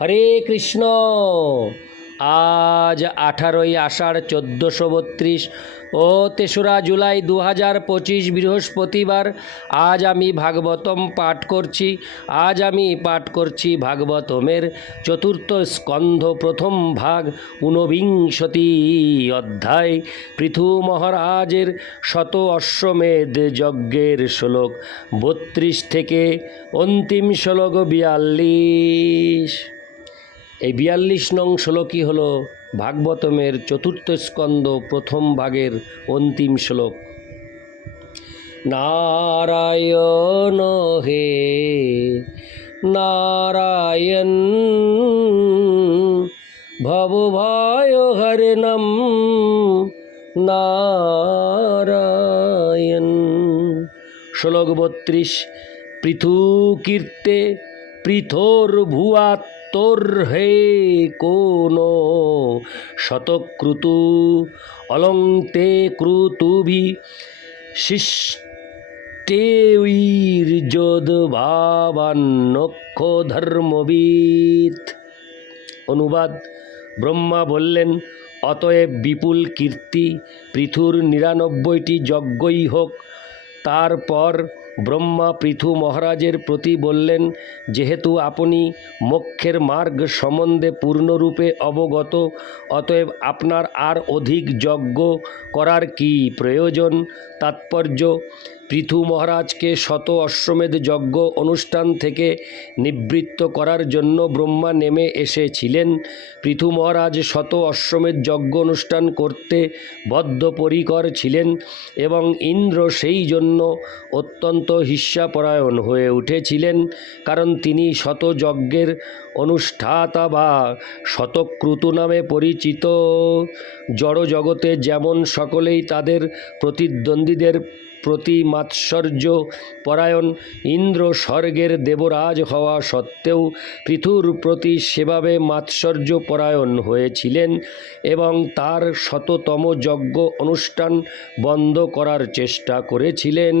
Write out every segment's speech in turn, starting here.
হরে কৃষ্ণ। আজ আঠারোই আষাঢ় চোদ্দোশো বত্রিশ ও তেসরা জুলাই দু হাজার পঁচিশ বৃহস্পতিবার আজ আমি ভাগবতম পাঠ করছি। আজ আমি পাঠ করছি ভাগবতমের চতুর্থ স্কন্ধ প্রথম ভাগ ঊনবিংশতি অধ্যায়। পৃথু মহারাজের শত অশ্বমেধ যজ্ঞের শ্লোক। বত্রিশ থেকে অন্তিম শ্লোক বিয়াল্লিশ। এই বিয়াল্লিশ নং শ্লোকই হল ভাগবতমের চতুর্থ স্কন্দ প্রথম ভাগের অন্তিম শ্লোক। নারায়ণ হে, নারায়ণ, ভবভয় হরণম, নারায়ণ। শ্লোক বত্রিশ পৃথু কীর্তে পৃথোর ভুয়াত তোর হে কোন। শতক্রুতু অলংতে ক্রুতুভি শিষ্টেবীর্যোদ ভাবান্নক্ষ অনুবাদ, ব্রহ্মা বললেন, অতএব বিপুল কীর্তি, পৃথুর নিরানব্বইটি যজ্ঞই হোক, তারপর ব্রহ্মা পৃথু মহারাজের প্রতি বললেন, যেহেতু আপনি মোক্ষের মার্গ সম্বন্ধে পূর্ণরূপে অবগত, অতএব আপনার আর অধিক যজ্ঞ করার কি প্রয়োজন, তাৎপর্য পৃথু মহারাজকে শত অশ্বমেধ যজ্ঞ অনুষ্ঠান থেকে নিবৃত্ত করার জন্য ব্রহ্মা নেমে এসেছিলেন। পৃথু মহারাজ শত অশ্বমেধ যজ্ঞ অনুষ্ঠান করতে বদ্ধপরিকর ছিলেন এবং ইন্দ্র সেই জন্য অত্যন্ত হিস্যাপরায়ণ হয়ে উঠেছিলেন, কারণ তিনি শত যজ্ঞের অনুষ্ঠাতা বা শতক্রুতু নামে পরিচিত। জড়জগতে যেমন সকলেই তাদের প্রতিদ্বন্দ্বীদের প্রতি মাৎসর্য পরায়ণ ইন্দ্র স্বর্গের দেবরাজ হওয়া সত্ত্বেও পৃথুর প্রতি সেভাবে মাৎসর্য পরায়ণ হয়েছিলেন এবং তার শততম যজ্ঞ অনুষ্ঠান বন্ধ করার চেষ্টা করেছিলেন।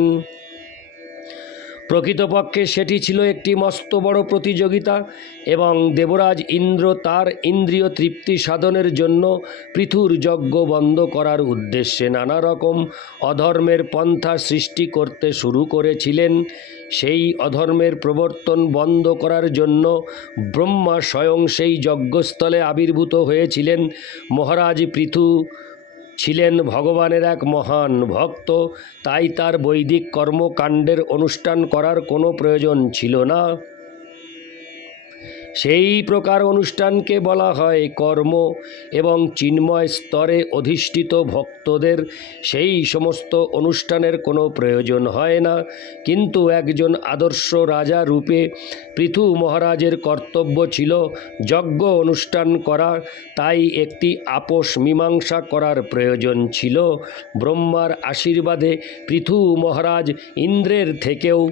প্রকৃতপক্ষে সেটি ছিল একটি মস্ত বড় প্রতিযোগিতা এবং দেবরাজ ইন্দ্র তার ইন্দ্রিয় তৃপ্তি সাধনের জন্য পৃথুর যজ্ঞ বন্ধ করার উদ্দেশ্যে নানা রকম অধর্মের পন্থা সৃষ্টি করতে শুরু করেছিলেন। সেই অধর্মের প্রবর্তন বন্ধ করার জন্য ব্রহ্মা স্বয়ং সেই যজ্ঞস্থলে আবির্ভূত হয়েছিলেন। মহারাজ পৃথু ছিলেন ভগবানের এক মহান ভক্ত, তাই তার বৈদিক কর্মকাণ্ডের অনুষ্ঠান করার কোনো প্রয়োজন ছিল না। সেই প্রকার অনুষ্ঠানকে বলা হয় কর্ম এবং চিন্ময় স্তরে অধিষ্ঠিত ভক্তদের সেই সমস্ত অনুষ্ঠানের কোনো প্রয়োজন হয় না। কিন্তু একজন আদর্শ রাজা রূপে পৃথু মহারাজের কর্তব্য ছিল যজ্ঞ অনুষ্ঠান করা, তাই একটি আপোষ মীমাংসা করার প্রয়োজন ছিল। ব্রহ্মার আশীর্বাদে পৃথু মহারাজ ইন্দ্রের থেকেও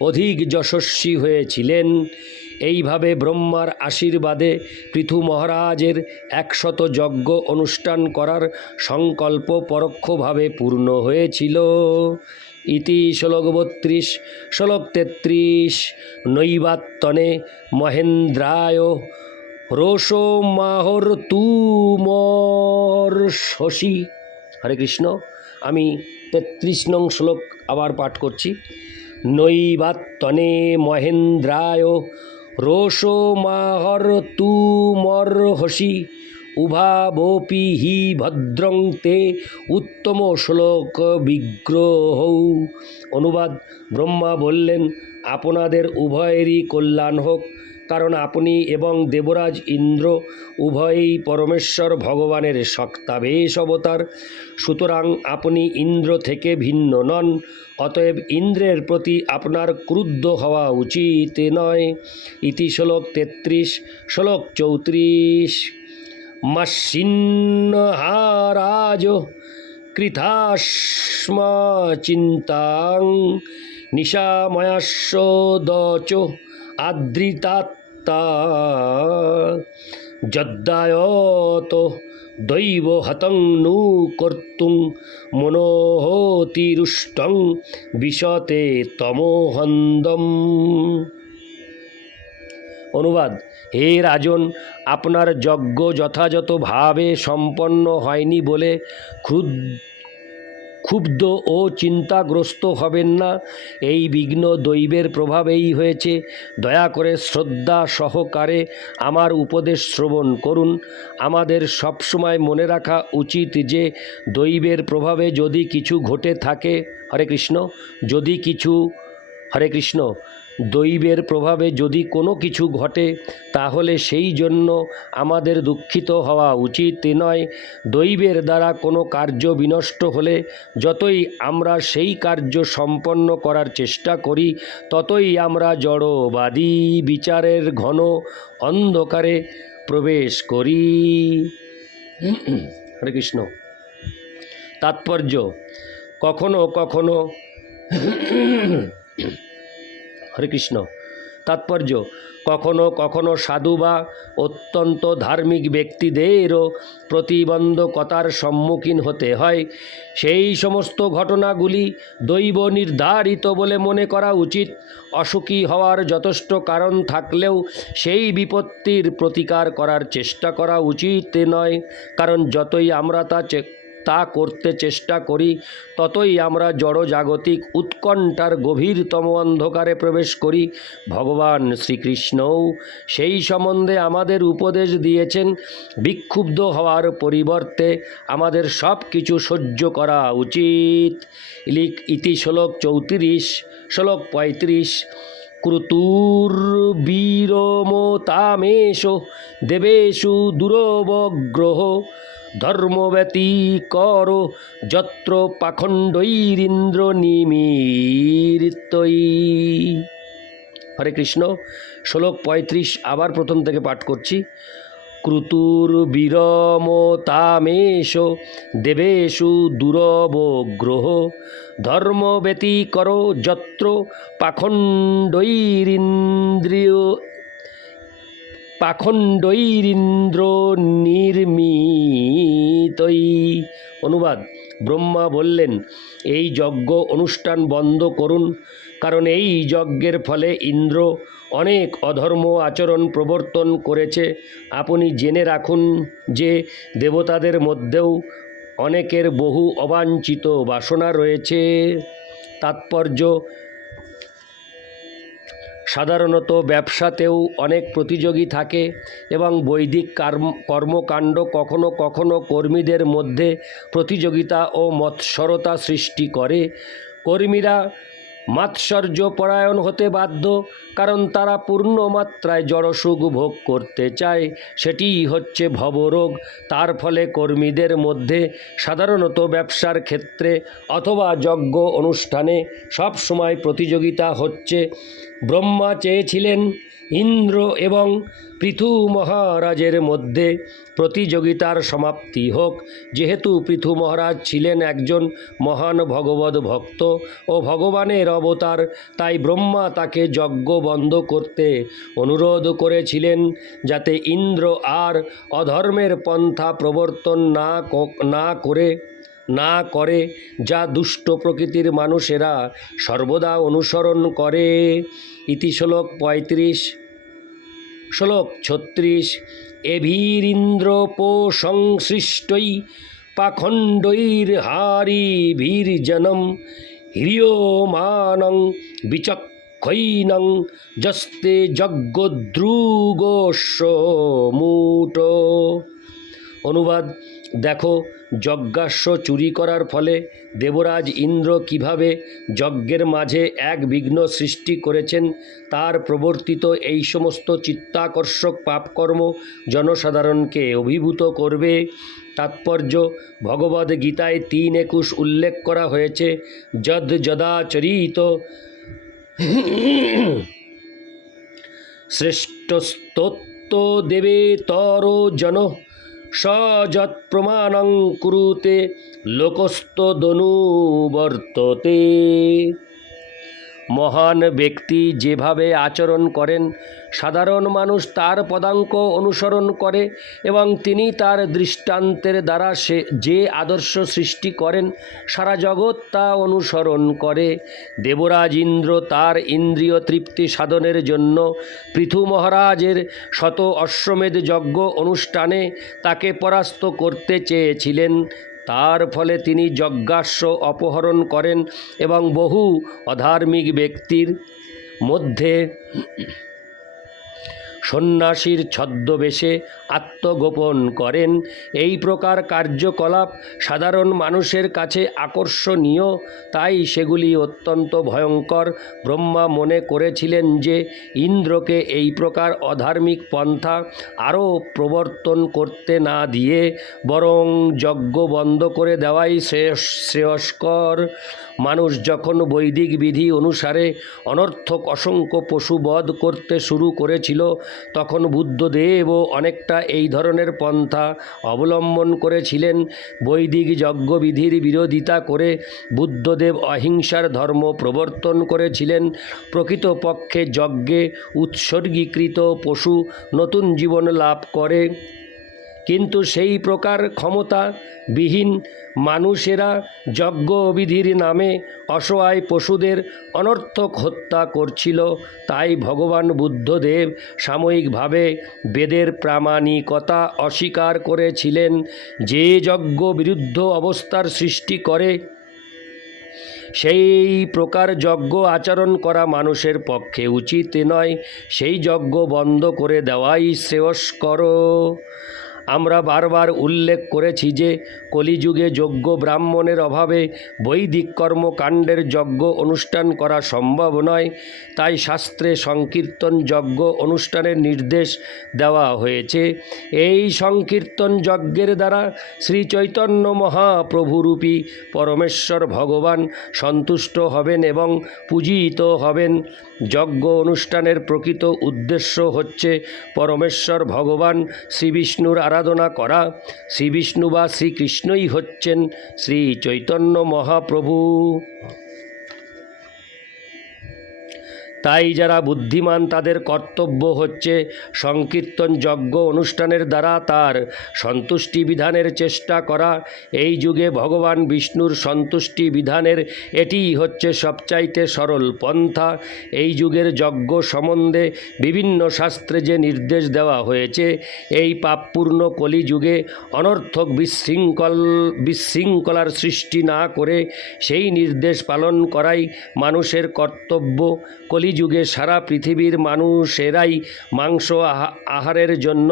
অধিক যশস্বী হয়েছিলেন। এইভাবে ব্রহ্মার আশীর্বাদে পৃথু মহারাজের একশত যজ্ঞ অনুষ্ঠান করার সংকল্প পরোক্ষভাবে পূর্ণ হয়েছিল। ইতি শ্লোক বত্রিশ শ্লোক তেত্রিশ নৈবাত্তনে মহেন্দ্রায় রোষো মাহর তুমর শশী। হরে কৃষ্ণ, আমি তেত্রিশ নং শ্লোক আবার পাঠ করছি। নৈবাত্তনে মহেন্দ্রায়, রোষ মাহর তুমর্হসি উভাবপি হি ভদ্রং তে উত্তম শ্লোক বিগ্রহ। অনুবাদ ব্রহ্মা বললেন, আপনাদের উভয়েরই কল্যাণ হোক। কারণ আপনি এবং দেবরাজ ইন্দ্র উভয়ই পরমেশ্বর ভগবানের সক্তাবেশ অবতার সুতরাং আপনি ইন্দ্র থেকে ভিন্ন নন, অতএব ইন্দ্রের প্রতি আপনার ক্রুদ্ধ হওয়া উচিত নয়। ইতি শ্লোক তেত্রিশ, শ্লোক চৌত্রিশ। মাসিন্নহারাজ কৃথাস্মা চিন্তাং নিশাময়াস্য আদৃতাত্তা যদ্দায়ত দৈব হতং নু কর্তুং মনোহতিরুষ্টং বিশতে তমোহন্দম। অনুবাদ, হে রাজন, আপনার যজ্ঞ যথাযথভাবে সম্পন্ন হয়নি বলে ক্ষুদ ক্ষুব্ধ ও চিন্তাগ্রস্ত হবেন না। এই বিঘ্ন দৈবের প্রভাবেই হয়েছে। দয়া করে শ্রদ্ধা সহকারে আমার উপদেশ শ্রবণ করুন। আমাদের সবসময় মনে রাখা উচিত যে, দৈবের প্রভাবে যদি কিছু ঘটে থাকে, হরে কৃষ্ণ, যদি কিছু, হরে কৃষ্ণ দৈবের প্রভাবে যদি কোনো কিছু ঘটে, তাহলে সেই জন্য আমাদের দুঃখিত হওয়া উচিত নয়। দৈবের দ্বারা কোনো কার্য বিনষ্ট হলে যতই আমরা সেই কার্য সম্পন্ন করার চেষ্টা করি, ততই আমরা জড়বাদী বিচারের ঘন অন্ধকারে প্রবেশ করি। হরে কৃষ্ণ। তাৎপর্য, কখনো কখনো হরে কৃষ্ণ তাৎপর্য, কখনো কখনো সাধু বা অত্যন্ত ধার্মিক ব্যক্তিদেরও প্রতিবন্ধকতার সম্মুখীন হতে হয়। সেই সমস্ত ঘটনাগুলি দৈব নির্ধারিত বলে মনে করা উচিত। অসুখী হওয়ার যথেষ্ট কারণ থাকলেও সেই বিপত্তির প্রতিকার করার চেষ্টা করা উচিত নয়। কারণ যতই আমরা তা তা করতে চেষ্টা করি, ততই আমরা জড়জাগতিক উৎকণ্ঠার গভীরতম অন্ধকারে প্রবেশ করি। ভগবান শ্রীকৃষ্ণও সেই সম্বন্ধে আমাদের উপদেশ দিয়েছেন, বিক্ষুব্ধ হওয়ার পরিবর্তে আমাদের সব কিছু সহ্য করা উচিত। লিক ইতি শ্লোক চৌত্রিশ, শ্লোক পঁয়ত্রিশ ক্রুতুর্বীরমতামেশ দেবেশু দুরবগ্রহ ধর্মব্যতিকর যত্র পাখণ্ডৈরিন্দ্র নিমিরিতই হরে কৃষ্ণ, শ্লোক পঁয়ত্রিশ আবার প্রথম থেকে পাঠ করছি। ক্রুতুর বিরমতামেশ দেবেশু দুরবগ্রহ ধর্ম ব্যতিকর যত্র পাখণ্ডৈরিন্দ্রিয় পাখণ্ডৈরিন্দ্র নির্মিতই অনুবাদ, ব্রহ্মা বললেন, এই যজ্ঞ অনুষ্ঠান বন্ধ করুন, কারণ এই যজ্ঞের ফলে ইন্দ্র অনেক অধর্ম আচরণ প্রবর্তন করেছে। আপনি জেনে রাখুন যে দেবতাদের মধ্যেও অনেকের বহু অবাঞ্ছিত বাসনা রয়েছে। তাৎপর্য সাধারণত ব্যবসাতেও অনেক প্রতিযোগী থাকে এবং বৈদিক কর্মকাণ্ড কখনো কখনো কর্মীদের মধ্যে প্রতিযোগিতা ও মৎসরতা সৃষ্টি করে। কর্মীরা মাৎসর্য পরায়ণ হতে বাধ্য, কারণ তারা পূর্ণ মাত্রায় জড়সুখ ভোগ করতে চায়। সেটিই হচ্ছে ভবরোগ। তার ফলে কর্মীদের মধ্যে সাধারণত ব্যবসার ক্ষেত্রে অথবা যজ্ঞ অনুষ্ঠানে সব সময় প্রতিযোগিতা হচ্ছে। ব্রহ্মা চেয়েছিলেন ইন্দ্র এবং পৃথু মহারাজের মধ্যে প্রতিযোগিতার সমাপ্তি হোক। যেহেতু পৃথু মহারাজ ছিলেন একজন মহান ভগবত ভক্ত ও ভগবানের অবতার, তাই ব্রহ্মা তাকে যজ্ঞ বন্ধ করতে অনুরোধ করেছিলেন যাতে ইন্দ্র আর অধর্মের পন্থা প্রবর্তন না না করে না করে, যা দুষ্ট প্রকৃতির মানুষেরা সর্বদা অনুসরণ করে। ইতিশ্লোক পঁয়ত্রিশ। শ্লোক ছত্রিশ। এভীরিন্দ্র সংসৃষ্টই পাখণ্ডৈর হারি ভীর্জনম হিরিয়মানং বিচক্ষৈনং যস্তে যজ্ঞদ্রুগোষ মূট অনুবাদ, দেখো যজ্ঞাশ্ব চুরি করার ফলে দেবরাজ ইন্দ্র কীভাবে যজ্ঞের মাঝে এক বিঘ্ন সৃষ্টি করেছেন, তার প্রবর্তিত এই সমস্ত চিত্তাকর্ষক পাপকর্ম জনসাধারণকে অভিভূত করবে। তাৎপর্য, ভগবদ গীতায় তিন একুশ উল্লেখ করা হয়েছে, যদ যদাচরিত শ্রেষ্ঠস্তোত্ত দেবে তর জন সযৎ প্রমাণং কুরুতে লোকস্তদনুবর্ততে মহান ব্যক্তি যেভাবে আচরণ করেন, সাধারণ মানুষ তার পদাঙ্ক অনুসরণ করে এবং তিনি তার দৃষ্টান্তের দ্বারা সে, যে আদর্শ সৃষ্টি করেন, সারা জগৎ তা অনুসরণ করে। দেবরাজ ইন্দ্র তার ইন্দ্রিয় তৃপ্তি সাধনের জন্য পৃথু মহারাজের শত অশ্বমেধ যজ্ঞ অনুষ্ঠানে তাকে পরাস্ত করতে চেয়েছিলেন। তার ফলে তিনি যজ্ঞাস্য অপহরণ করেন এবং বহু অধার্মিক ব্যক্তির মধ্যে সন্ন্যাসীর ছদ্মবেশে আত্মগোপন করেন। এই প্রকার কার্যকলাপ সাধারণ মানুষের কাছে আকর্ষণীয়, তাই সেগুলি অত্যন্ত ভয়ঙ্কর। ব্রহ্মা মনে করেছিলেন যে ইন্দ্রকে এই প্রকার অধার্মিক পন্থা আরও প্রবর্তন করতে না দিয়ে বরং যজ্ঞ বন্ধ করে দেওয়াই শ্রেয়স, শ্রেয়স্কর। মানুষ যখন বৈদিক বিধি অনুসারে অনর্থক অসংখ্য পশু বধ করতে শুরু করেছিল, তখন বুদ্ধদেবও অনেকটা এই ধরনের পন্থা অবলম্বন করেছিলেন। বৈদিক যজ্ঞবিধির বিরোধিতা করে বুদ্ধদেব অহিংসার ধর্ম প্রবর্তন করেছিলেন। প্রকৃতপক্ষে যজ্ঞে উৎসর্গীকৃত পশু নতুন জীবন লাভ করে। কিন্তু সেই প্রকার ক্ষমতা বিহীন মানুষেরা যজ্ঞ অবিধির নামে অসহায় পশুদের অনর্থক হত্যা করছিল। তাই ভগবান বুদ্ধদেব সাময়িকভাবে বেদের প্রামাণিকতা অস্বীকার করেছিলেন। যে যজ্ঞ বিরুদ্ধ অবস্থার সৃষ্টি করে, সেই প্রকার যজ্ঞ আচরণ করা মানুষের পক্ষে উচিত নয়। সেই যজ্ঞ বন্ধ করে দেওয়াই শ্রেয়স্কর। আমরা বারবার উল্লেখ করেছি যে কলিযুগে যোগ্য ব্রাহ্মণের অভাবে বৈদিক কর্মকাণ্ডের যজ্ঞ অনুষ্ঠান করা সম্ভব নয়, তাই শাস্ত্রে সংকীর্তন যজ্ঞ অনুষ্ঠানের নির্দেশ দেওয়া হয়েছে। এই সংকীর্তন যজ্ঞের দ্বারা শ্রী চৈতন্য মহাপ্রভুরূপী পরমেশ্বর ভগবান সন্তুষ্ট হবেন এবং পূজিত হবেন। যজ্ঞ অনুষ্ঠানের প্রকৃত উদ্দেশ্য হচ্ছে পরমেশ্বর ভগবান শ্রীবিষ্ণুর আরাধনা করা। শ্রীবিষ্ণু বা শ্রীকৃষ্ণই হচ্ছেন শ্রী চৈতন্য মহাপ্রভু। তাই যারা বুদ্ধিমান, তাদের কর্তব্য হচ্ছে সংকীর্তন যজ্ঞ অনুষ্ঠানের দ্বারা তার সন্তুষ্টি বিধানের চেষ্টা করা। এই যুগে ভগবান বিষ্ণুর সন্তুষ্টি বিধানের এটিই হচ্ছে সবচাইতে সরল পন্থা। এই যুগের যজ্ঞ সম্বন্ধে বিভিন্ন শাস্ত্রে যে নির্দেশ দেওয়া হয়েছে, এই পাপপূর্ণ কলিযুগে অনর্থক বিশৃঙ্খল, বিশৃঙ্খলার সৃষ্টি না করে সেই নির্দেশ পালন করাই মানুষের কর্তব্য। কলিযুগে সারা পৃথিবীর মানুষেরাই মাংস আহারের জন্য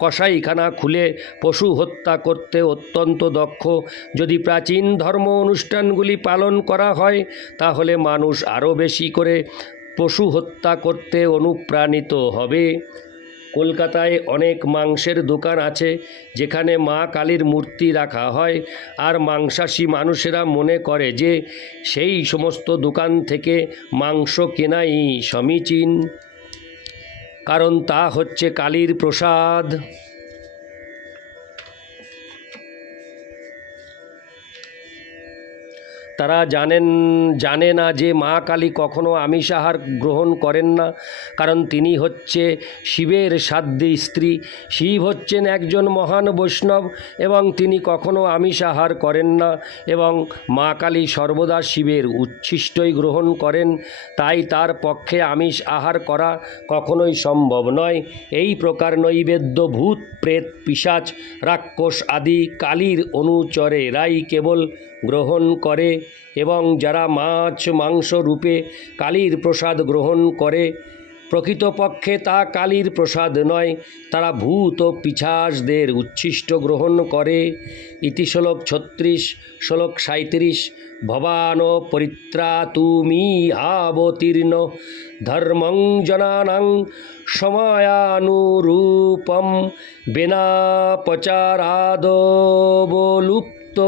কসাইখানা খুলে পশু হত্যা করতে অত্যন্ত দক্ষ। যদি প্রাচীন ধর্ম অনুষ্ঠানগুলি পালন করা হয়, তাহলে মানুষ আরও বেশি করে পশু হত্যা করতে অনুপ্রাণিত হবে। কলকাতায় অনেক মাংসের দোকান আছে, যেখানে মা কালীর মূর্তি রাখা হয়। আর মাংসাশী মানুষেরা মনে করে যে, সেই সমস্ত দোকান থেকে মাংস কেনাই সমীচীন। কারণ তা হচ্ছে কালীর প্রসাদ। তারা জানেন, জানে না যে মা কালী কখনো আমিষ আহার গ্রহণ করেন না, কারণ তিনি হচ্ছে শিবের সাধ্যী স্ত্রী। শিব হচ্ছেন একজন মহান বৈষ্ণব এবং তিনি কখনো আমিষ আহার করেন না এবং মা কালী সর্বদা শিবের উচ্ছিষ্টই গ্রহণ করেন, তাই তার পক্ষে আমিষ আহার করা কখনোই সম্ভব নয়। এই প্রকার নৈবেদ্য, ভূত, প্রেত, পিশাচ, রাক্ষস আদি কালীর অনুচরেরাই কেবল গ্রহণ করে এবং যারা মাছ, মাংস রূপে কালীর প্রসাদ গ্রহণ করে, প্রকৃতপক্ষে তা কালীর প্রসাদ নয়, তারা ভূত ও পিছাসদের উচ্ছিষ্ট গ্রহণ করে। ইতি শ্লোক ছত্রিশ, শ্লোক সাঁত্রিশ ভবান পরিত্রা তুমি আবতীর্ণ, ধর্মং জনানাং সময়ানুরূপম বিনা পচারাদবলুপ্ত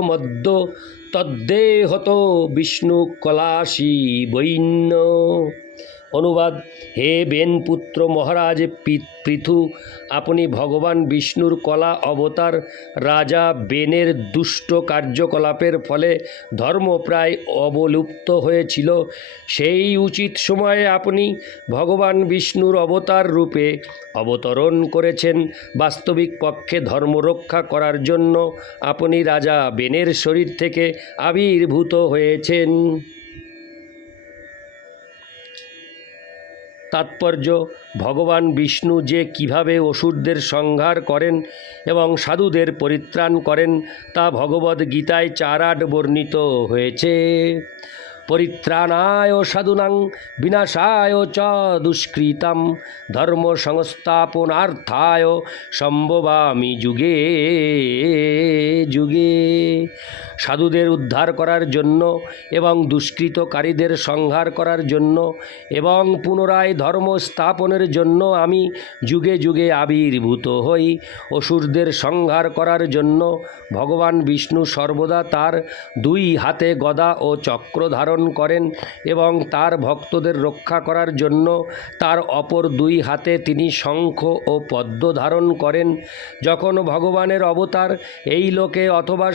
মদ্য তদ্দেহত বিষ্ণু কলাশী বৈন্য অনুবাদ, হে বেনপুত্র মহারাজ পৃথু, আপনি ভগবান বিষ্ণুর কলা অবতার, রাজা বেনের দুষ্ট কার্যকলাপের ফলে ধর্ম প্রায় অবলুপ্ত হয়েছিল। সেই উচিত সময়ে আপনি ভগবান বিষ্ণুর অবতার রূপে অবতরণ করেছেন। বাস্তবিক পক্ষে ধর্ম রক্ষা করার জন্য আপনি রাজা বেনের শরীর থেকে আবির্ভূত হয়েছেন। তাৎপর্য, ভগবান বিষ্ণু যে কীভাবে অসুরদের সংহার করেন এবং সাধুদের পরিত্রাণ করেন তা ভগবদ্ গীতায় চার আট বর্ণিত হয়েছে। পরিত্রাণায় সাধুনাং, বিনাশায় চ দুষ্কৃতাম, ধর্ম সংস্থাপনার্থায় সম্ভবামি যুগে যুগে। সাধুদের উদ্ধার করার জন্য এবং দুষ্কৃতকারীদের সংহার করার জন্য এবং পুনরায় ধর্ম স্থাপনের জন্য আমি যুগে যুগে আবির্ভূত হই। অসুরদের সংহার করার জন্য ভগবান বিষ্ণু সর্বদা তার দুই হাতে গদা ও চক্র ধারণ করেন এবং তার ভক্তদের রক্ষা করার জন্য তার অপর দুই হাতে তিনি শঙ্খ ও পদ্ম ধারণ করেন। যখন ভগবানের অবতার এই লোকে অথবা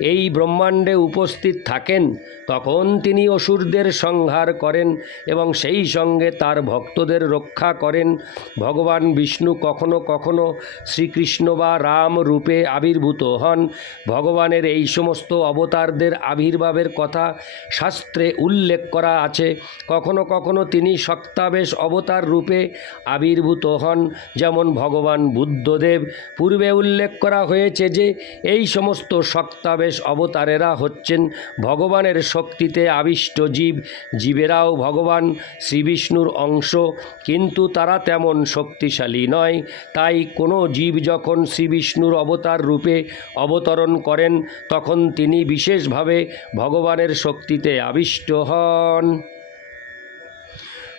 এই ব্রহ্মাণ্ডে উপস্থিত থাকেন, তখন তিনি অসুরদের সংহার করেন এবং সেই সঙ্গে তার ভক্তদের রক্ষা করেন। ভগবান বিষ্ণু কখনো কখনো শ্রীকৃষ্ণ বা রাম রূপে আবির্ভূত হন। ভগবানের এই সমস্ত অবতারদের আবির্ভাবের কথা শাস্ত্রে উল্লেখ করা আছে। কখনো কখনো তিনি সক্তাবেশ অবতার রূপে আবির্ভূত হন, যেমন ভগবান বুদ্ধদেব। পূর্বে উল্লেখ করা হয়েছে যে, এই সমস্ত সক্তাবেশ অবতারেরা হচ্ছেন ভগবানের শক্তিতে আবিষ্ট জীব। জীবেরাও ভগবান শ্রীবিষ্ণুর অংশ, কিন্তু তারা তেমন শক্তিশালী নয়। তাই কোনো জীব যখন শ্রীবিষ্ণুর অবতার রূপে অবতরণ করেন, তখন তিনি বিশেষভাবে ভগবানের শক্তিতে আবিষ্ট হন।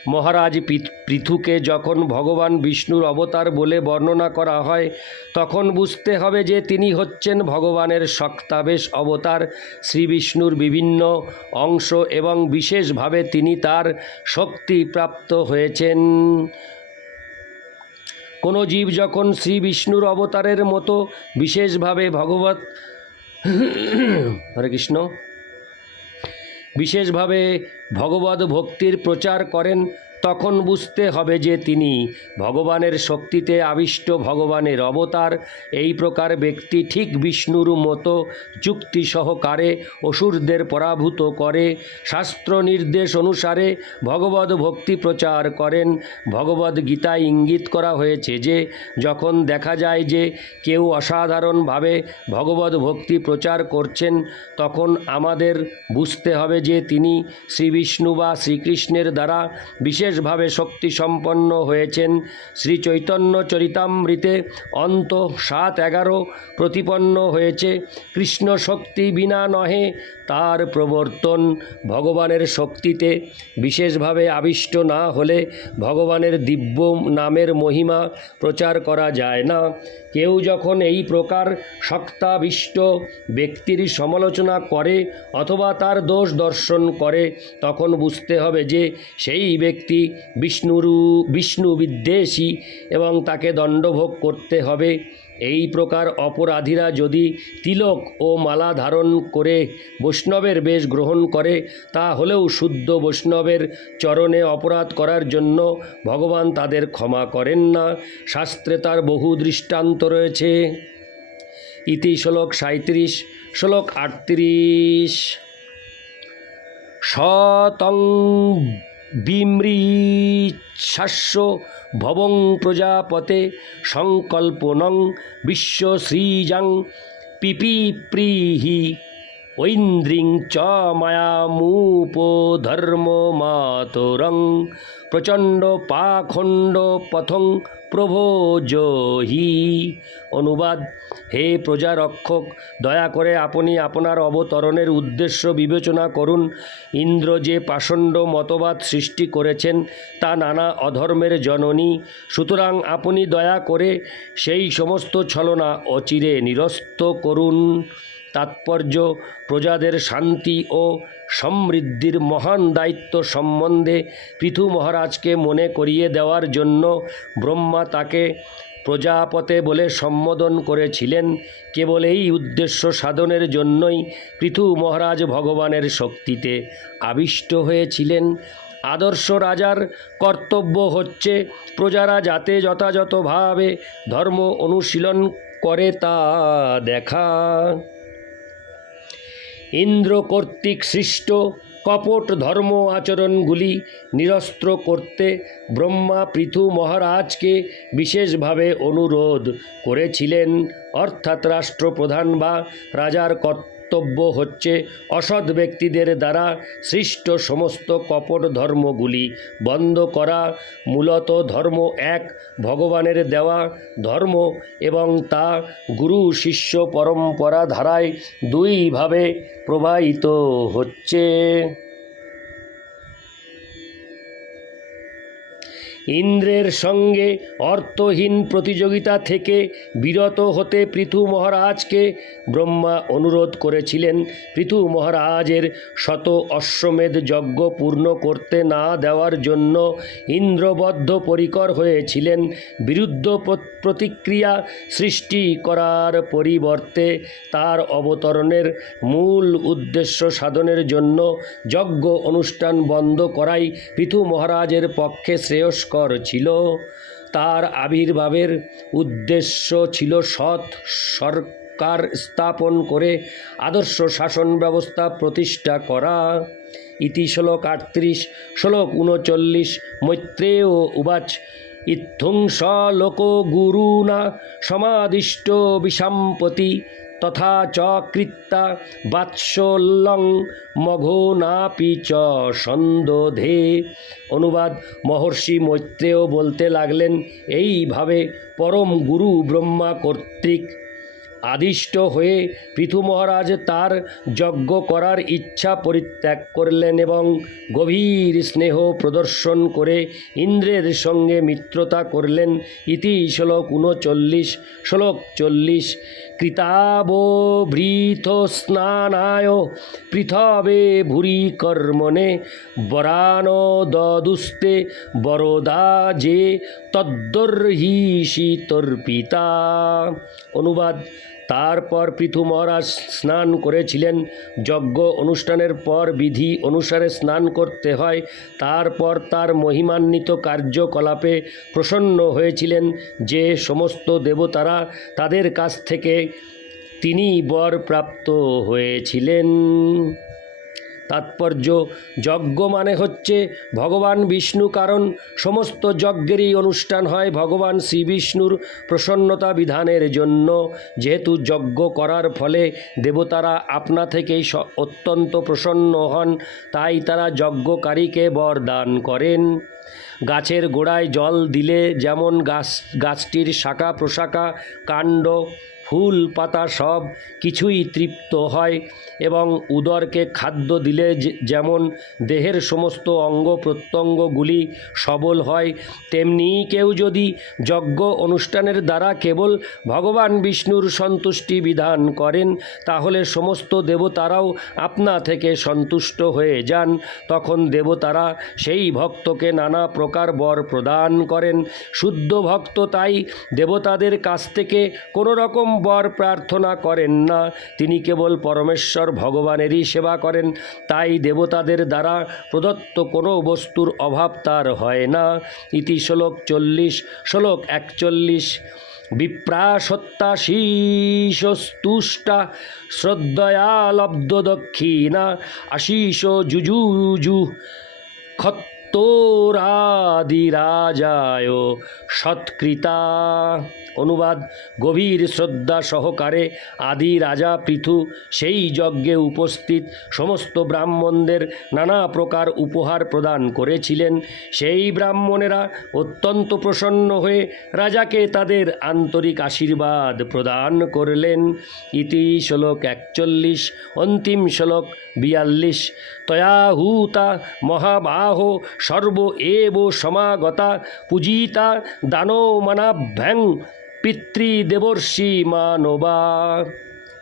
মহারাজ পৃথুকে যখন ভগবান বিষ্ণুর অবতার বলে বর্ণনা করা হয়, তখন বুঝতে হবে যে তিনি হচ্ছেন ভগবানের শক্তাবেশ অবতার। শ্রী বিষ্ণুর বিভিন্ন অংশ এবং বিশেষভাবে তিনি তার শক্তি প্রাপ্ত হয়েছেন। কোনো জীব যখন শ্রী বিষ্ণুর অবতারের মতো বিশেষভাবে ভগবত হরে কৃষ্ণ বিশেষভাবে ভগবত ভক্তির প্রচার করেন তখন বুঝতে হবে যে তিনি ভগবানের শক্তিতে আবিষ্ট ভগবানের অবতার। এই প্রকার ব্যক্তি ঠিক বিষ্ণুর মতো যুক্তি সহকারে অসুরদের পরাভূত করে, শাস্ত্র নির্দেশ অনুসারে ভগবত ভক্তি প্রচার করেন। ভগবদ গীতায় ইঙ্গিত করা হয়েছে যে, যখন দেখা যায় যে কেউ অসাধারণভাবে ভগবত ভক্তি প্রচার করছেন, তখন আমাদের বুঝতে হবে যে তিনি শ্রী বিষ্ণু বা শ্রীকৃষ্ণের দ্বারা বিশেষভাবে শক্তি সম্পন্ন হয়েছেন শ্রী চৈতন্য চরিতামৃতে। অন্ত সাত এগারো প্রতিপন্ন হয়েছে। কৃষ্ণ শক্তি বিনা নহে তার প্রবর্তন। ভগবানের শক্তিতে বিশেষভাবে আবিষ্ট না হলে ভগবানের দিব্য নামের মহিমা প্রচার করা যায় না। কেউ যখন এই প্রকার শক্তাবিষ্ট ব্যক্তির সমালোচনা করে অথবা তার দোষ দর্শন করে, তখন বুঝতে হবে যে সেই ব্যক্তি বিষ্ণুরু, বিষ্ণু বিদ্বেষী এবং তাকে দণ্ডভোগ করতে হবে। এই প্রকার অপরাধীরা যদি তিলক ও মালা ধারণ করে বৈষ্ণবের বেশ গ্রহণ করে, তা হলেও শুদ্ধ বৈষ্ণবের চরণে অপরাধ করার জন্য ভগবান তাদের ক্ষমা করেন না। শাস্ত্রে তার বহু দৃষ্টান্ত রয়েছে। ইতি শ্লোক সাঁত্রিশ শ্লোক আটত্রিশ। শতং বিমৃশাস্য ভবং প্রজাপতে সংকল্পনং বিশ্বশ্রীজাং পিপিপ্রীহি ঐন্দ্রিং চ মায়ামূপধর্ম মাতরং প্রচণ্ড পাখণ্ড পথং প্রভোজহি অনুবাদ, হে প্রজারক্ষক, দয়া করে আপনি আপনার অবতরণের উদ্দেশ্য বিবেচনা করুন। ইন্দ্র যে পাষণ্ড মতবাদ সৃষ্টি করেছেন, তা নানা অধর্মের জননী। সুতরাং আপনি দয়া করে সেই সমস্ত ছলনা অচিরে নিরস্ত করুন। তাৎপর্য প্রজাদের শান্তি ও সমৃদ্ধির মহান দায়িত্ব সম্বন্ধে পৃথু মহারাজকে মনে করিয়ে দেওয়ার জন্য ব্রহ্মা তাকে প্রজাপতে বলে সম্বোধন করেছিলেন। কেবল এই উদ্দেশ্য সাধনের জন্যই পৃথু মহারাজ ভগবানের শক্তিতে আবিষ্ট হয়েছিলেন। আদর্শ রাজার কর্তব্য হচ্ছে প্রজারা যাতে যথাযথভাবে ধর্ম অনুশীলন করে তা দেখা। ইন্দ্র কর্তৃক সৃষ্ট কপট ধর্ম আচরণগুলি নিরস্ত্র করতে ব্রহ্মা পৃথু মহারাজকে বিশেষভাবে অনুরোধ করেছিলেন, অর্থাৎ রাষ্ট্রপ্রধান বা রাজার কর্তব্য হচ্ছে অসৎ ব্যক্তিদের দ্বারা সৃষ্ট সমস্ত কপট ধর্মগুলি বন্ধ করা, মূলত ধর্ম এক, ভগবানের দেওয়া ধর্ম এবং তা গুরু, শিষ্য, পরম্পরা ধারায় দুইভাবে প্রবাহিত হচ্ছে। ইন্দ্রের সঙ্গে অর্থহীন প্রতিযোগিতা থেকে বিরত হতে পৃথু মহারাজকে ব্রহ্মা অনুরোধ করেছিলেন, পৃথু মহারাজের শত অশ্বমেধ যজ্ঞ পূর্ণ করতে না দেওয়ার জন্য ইন্দ্রবদ্ধ পরিকর হয়েছিলেন। বিরুদ্ধ প্রতিক্রিয়া সৃষ্টি করার পরিবর্তে তার অবতরণের মূল উদ্দেশ্য সাধনের জন্য যজ্ঞ অনুষ্ঠান বন্ধ করাই পৃথু মহারাজের পক্ষে শ্রেয়স্কর। ছিল। তার আবির্ভাবের উদ্দেশ্য ছিল সৎ সরকার স্থাপন করে আদর্শ শাসন ব্যবস্থা প্রতিষ্ঠা করা। ইতি শ্লোক আটত্রিশ, শ্লোক উনচল্লিশ, মৈত্রেয় উবাচ, ইত্থুংস লোক গুরুনা সমাদিষ্ট বিষাম্পতি তথা চ কৃত্তা বাৎসল্যং মঘোনাপি চ সন্দোধে। অনুবাদ, মহর্ষি মৈত্রেয় বলতে লাগলেন, এইভাবে পরম গুরু ব্রহ্মা কর্তৃক আদিষ্ট হয়ে পৃথু মহারাজ তার যজ্ঞ করার ইচ্ছা পরিত্যাগ করলেন এবং গভীর স্নেহ প্রদর্শন করে ইন্দ্রের সঙ্গে মিত্রতা করলেন। ইতি শ্লোক উনচল্লিশ শ্লোক চল্লিশ কৃতাবভৃত স্নানায় পৃথবে ভুরি কর্মণে বরান দদুস্তে বরদা যে তদ্দর্হি শীতর্পিতা অনুবাদ তারপর পৃথু মহারাজ স্নান করেছিলেন। যজ্ঞ অনুষ্ঠানের পর বিধি অনুসারে স্নান করতে হয়। তারপর তার মহিমান্বিত কার্যকলাপে প্রসন্ন হয়েছিলেন যে সমস্ত দেবতারা তাদের কাছ থেকে তিনি বর প্রাপ্ত হয়েছিলেন। তাৎপর্য যজ্ঞ মানে হচ্ছে ভগবান বিষ্ণু, কারণ সমস্ত যজ্ঞেরই অনুষ্ঠান হয় ভগবান শ্রী বিষ্ণুর প্রসন্নতা বিধানের জন্য। যেহেতু যজ্ঞ করার ফলে দেবতারা আপনা থেকেই অত্যন্ত প্রসন্ন হন, তাই তারা যজ্ঞকারীকে বর দান করেন। গাছের গোড়ায় জল দিলে যেমন গাছ গাছটির শাখা প্রশাখা, কাণ্ড ফুল, পাতা সব কিছুই তৃপ্ত হয় এবং উদরকে খাদ্য দিলে যেমন দেহের সমস্ত অঙ্গ প্রত্যঙ্গগুলি সবল হয়, তেমনি কেউ যদি যজ্ঞ অনুষ্ঠানের দ্বারা কেবল ভগবান বিষ্ণুর সন্তুষ্টি বিধান করেন, তাহলে সমস্ত দেবতারাও আপনা থেকে সন্তুষ্ট হয়ে যান। তখন দেবতারা সেই ভক্তকে নানা প্রকার বর প্রদান করেন। শুদ্ধ ভক্ত তাই দেবতাদের কাছ থেকে কোনো রকম বর প্রার্থনা করেন না। তিনি কেবল পরমেশ্বর ভগবানেরই সেবা করেন। তাই দেবতাদের দ্বারা প্রদত্ত কোনো বস্তুর অভাব তার হয় না। ইতি শ্লোক চল্লিশ, শ্লোক একচল্লিশ। বিপ্রাসত্তাশীষস্তুষ্টা শ্রদ্ধয়া লব্ধ দক্ষিণা আশীষ যুজুজু খত্তরাদিরাজায় সৎকৃতা। অনুবাদ, গভীর শ্রদ্ধা সহকারে আদি রাজা পৃথু সেই যজ্ঞে উপস্থিত সমস্ত ব্রাহ্মণদের নানা প্রকার উপহার প্রদান করেছিলেন। সেই ব্রাহ্মণেরা অত্যন্ত প্রসন্ন হয়ে রাজাকে তাদের আন্তরিক আশীর্বাদ প্রদান করলেন। ইতি শ্লোক একচল্লিশ, অন্তিম শ্লোক বিয়াল্লিশ। তয়াহুতা মহাবাহ সর্ব এব সমাগতা, পূজিতা দানমনাভ্যাং পিতৃদেবর্ষি মানবা।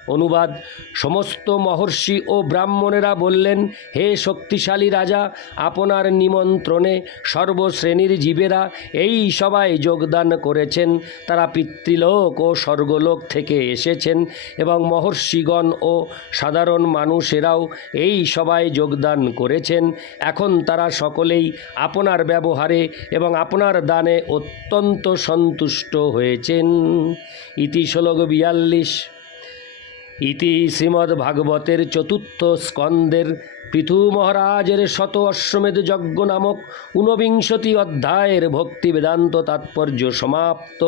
অনুবাদ। সমস্ত মহর্ষি ও ব্রাহ্মণেরা বললেন, হে শক্তিশালী রাজা, আপনার নিমন্ত্রণে সর্বশ্রেণীর জীবেরা এই সভায় যোগদান করেছেন। তারা পিতৃলোক ও স্বর্গলোক থেকে এসেছেন এবং মহর্ষিগণ ও সাধারণ মানুষেরাও এই সভায় যোগদান করেছেন। এখন তারা সকলেই আপনার ব্যবহারে এবং আপনার দানে অত্যন্ত সন্তুষ্ট হয়েছেন। ইতি বিয়াল্লিশ। ইতি শ্রীমদ্ ভাগবতের চতুর্থ স্কন্দের পৃথু মহারাজের শত অশ্বমেধ যজ্ঞ নামক ঊনবিংশতি অধ্যায়ের ভক্তি বেদান্ত তাৎপর্য সমাপ্ত।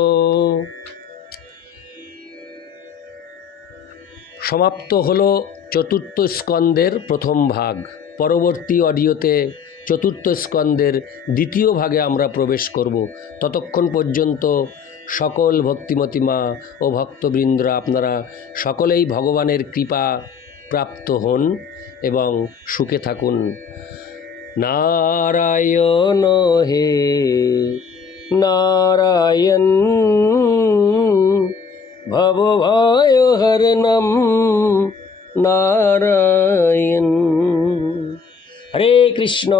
সমাপ্ত হল চতুর্থ স্কন্দের প্রথম ভাগ। পরবর্তী অডিওতে চতুর্থ স্কন্দের দ্বিতীয় ভাগে আমরা প্রবেশ করব। ততক্ষণ পর্যন্ত সকল ভক্তিমতী মা ও ভক্তবৃন্দরা আপনারা সকলেই ভগবানের কৃপা প্রাপ্ত হন এবং সুখে থাকুন। নারায়ণ হে, নারায়ণ ভবভয় হরণম, নারায়ণ। হরে কৃষ্ণ।